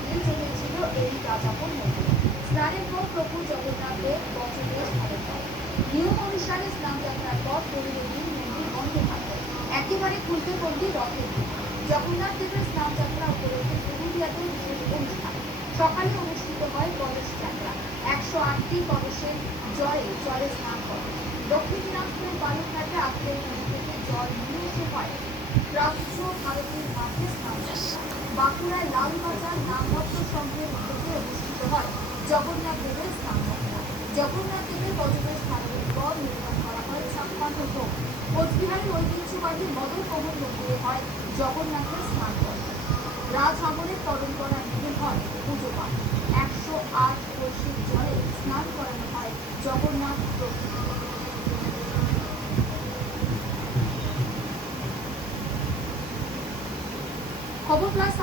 মিলিত হয়েছিল এই যাযাবর মন্দিরে। স্নানের পর প্রভু জগন্নাথের বজ্রবেশ ধারণ করেন। নিয়ম অনুসারে স্নান যাত্রার পর 15 দিন মন্দির বন্ধ থাকে, একেবারে খুলতে বন্দি রথের দিন। জগন্নাথ দেবের স্নান যাত্রা উপলক্ষে পুরুলিয়াতে বিশেষ অনুষ্ঠান। সকালে অনুষ্ঠিত হয় কলস যাত্রা। 108টি কলসের জলে স্নান করে। দক্ষিণ দিনাজপুরের বালুরঘাটে আত্রেয় নদী থেকে জল নিয়ে এসে হয় রাষ্ট্র ভারতীর মাঠে স্নান যাত্রা। বাঁকুড়ায় লালবাজার নামভট্ট সংঘের উদ্যোগে অনুষ্ঠিত হয় জগন্নাথ দেবের স্নান যাত্রা। জগন্নাথ দেবের বজ্রবেশ ধারণের পর নির্মাণ করা হয় 56 ভোগ। কোচবিহারের ঐতিহ্যবাহী মদনমোহন মন্দিরে হয় জগন্নাথের স্নান কর্ম। রাজ আমলের পরম্পরা নিয়ে হয় পুজো পাঠ। 108 কলসির জলে স্নান করানো হয় জগন্নাথ প্রভু। খবর প্লাস